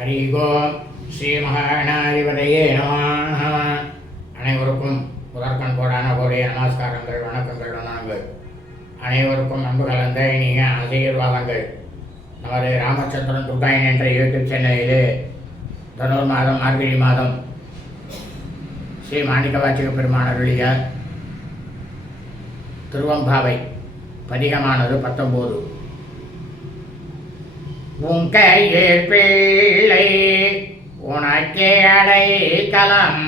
ஹரிகோ ஸ்ரீ மகாகணாதிபதியே நம அனைவருக்கும் முதற்கண் போடான கோடிய நமஸ்காரங்கள் வணக்கங்கள் வணக்கங்கள் அனைவருக்கும் அன்பு கலந்த இனிய ஆசீர்வாதங்கள். நமது ராமச்சந்திரன் துர்காயன் என்ற யூடியூப் சேனலிலே தனூர் மாதம் மார்கழி மாதம் ஸ்ரீ மாணிக்கவாச்சிக பெருமானருடைய திருவம்பாவை பதிகமானது பத்தொம்போது உன் கையில் பிள்ளை உனக்கே அடைக்கலம்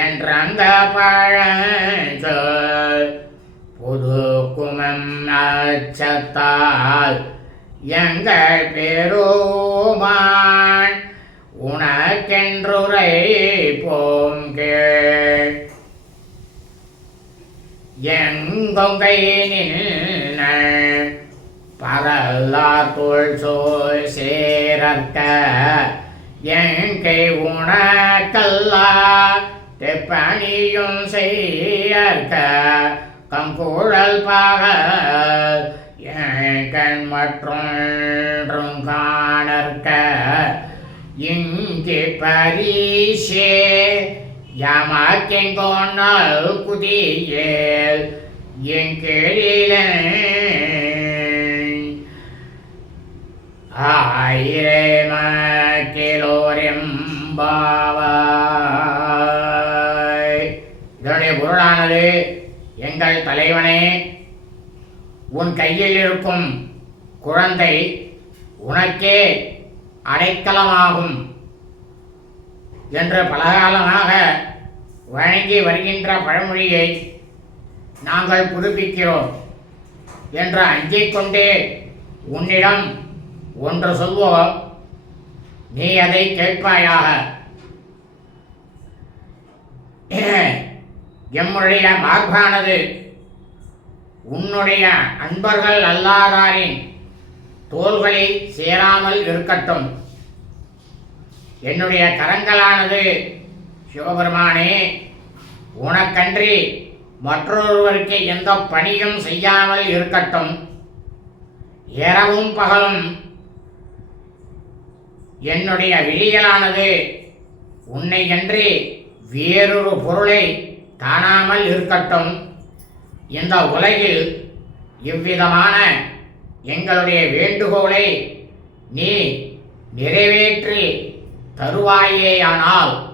என்றந்த பழஞ்சொல் புது குமம் அச்சத்தால் எங்கள் பெருமான் உனக்கென்றுரை போம் எங்கொங்கை நின்ன பரல்லாத்துள் சோல் சேரற்க எங்கை உணக்கல்லா தெப்பணியும் செய்யற்க கங்குழல் பாக என் மற்றொன்றும் காணற்க இங்கே பரிசே யமக்கெங்கோனால் குதியேல் எங்கிழிலே ஆயிரேமக்கிலோரெம்பாவாய் இதனுடைய பொருளானது எங்கள் தலைவனே உன் கையில் இருக்கும் குழந்தை உனக்கே அடைக்கலமாகும் என்று பலகாலமாக வழங்கி வருகின்ற பழமொழியை நாங்கள் புதுப்பிக்கிறோம் என்று அஞ்சிக்கொண்டே உன்னிடம் ஒன்று சொல்வோம் நீ அதை கேட்பாயாக. எம்முடைய மார்பானது உன்னுடைய அன்பர்கள் அல்லாதாரின் தோள்களை சேராமல் இருக்கட்டும். என்னுடைய கரங்களானது சிவபெருமானே உனக்கன்றி மற்றொருவருக்கு எந்த பணியும் செய்யாமல் இருக்கட்டும். இரவும் பகலும் என்னுடைய விழியலானது உன்னை அன்றி வேறொரு பொருளை காணாமல் இருக்கட்டும். இந்த உலகில் இவ்விதமான எங்களுடைய வேண்டுகோளை நீ நிறைவேற்றி தருவாயேயானால்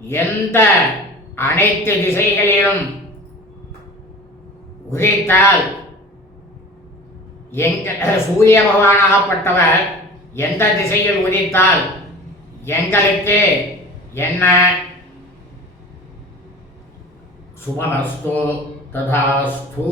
எந்த அனைத்து திசைகளிலும் உதைத்தால் எங்க சூரிய பகவானாகப்பட்டவர் எந்த திசையில் உதித்தால் எங்களுக்கு என்ன? சுபமஸ்து ததாஸ்து.